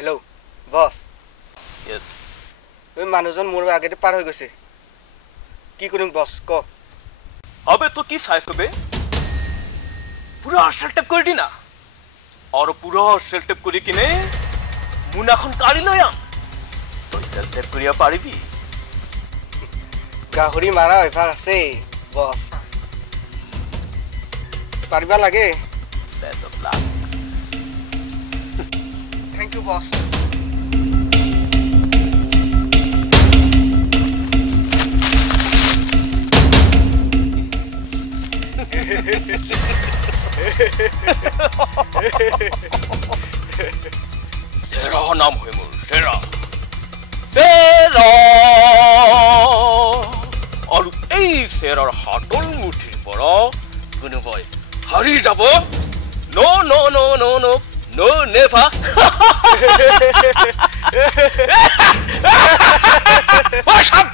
Hello, boss. Yes. ওই মানুষজন মোর আগেতে পার হয়ে গেছে কি করিম বস ক अबे तो की साइज पे पूरा सेटअप कर दी ना और पूरा सेटअप करी किने मुनाखन काढ़ी लया तो सेटअप करिया पारिबी গাহৰি মাৰা অভ্যাস আছে বস পাৰিবা লাগে best of luck thank you boss सेरा नाम है मोर सेरा सेरा और এই সেরার হাতল মুঠিৰ পৰা কোনোবাই হাৰি যাব নো নো নো নো নো নো নেভাৰ Bhashkar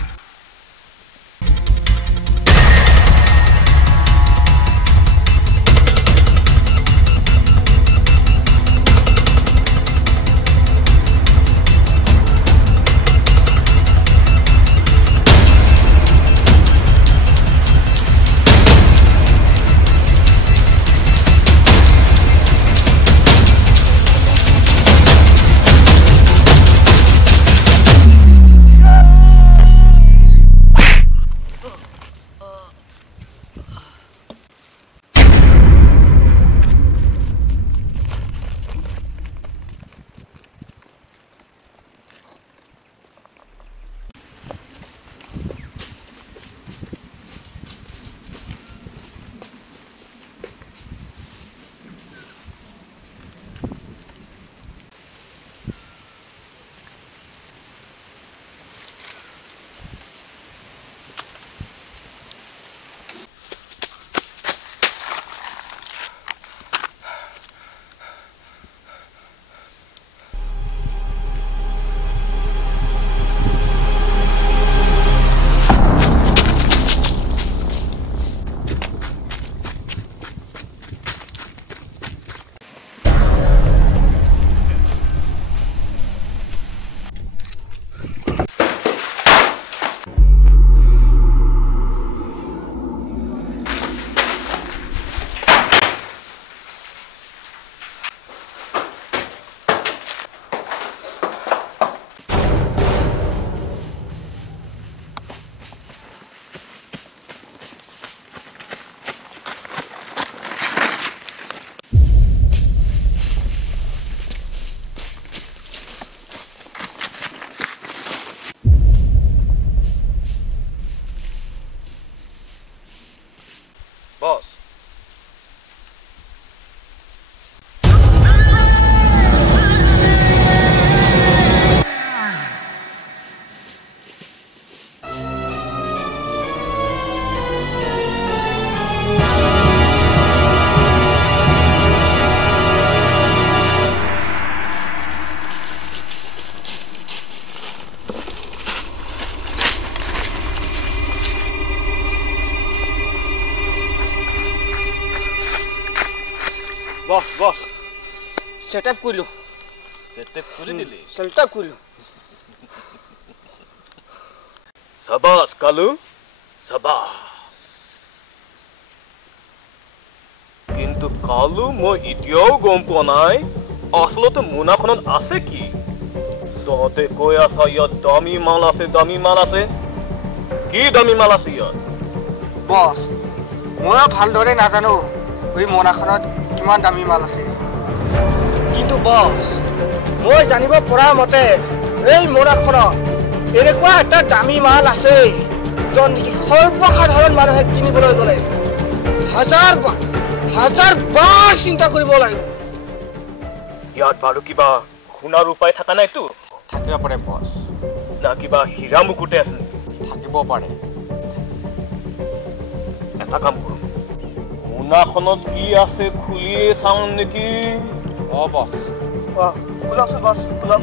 বস সেটআপ কইলো सेटअप করে দিলি সেটআপ কইলো সাবাস কালু সাবাস কিন্তু কালু মই ইতিয়াও গম পোৱা নাই আসলতে মুনাখনত আছে কি তহঁতে কৈ আছা ইয়াত দামী মাল আছে কি দামী মাল আছে ইয়াত বস মই ভালদৰে নাজানো ওই মোনাখনত কিমান দামী মাল আছে কিন্তু বস মই জানিব পৰা মতে এই মোনাখনত এনেকুৱা এটা দামী মাল আছে জন সৰ্বসাধাৰণ মানুহে কিনিবলৈ গলে হাজাৰ বাৰ চিন্তা কৰিব লাগিব ইয়াত বাৰু কিবা খুনাৰ উপায় থকা নাইতো থাকিব পাৰে বস না কিবা হীৰা মুকুটে আছে থাকিব পাৰে এটা কাম কৰোঁ মুনাখনত কি আছে খুলিয়ে চাওঁ নেকি বস খোলকচোন বস খোলক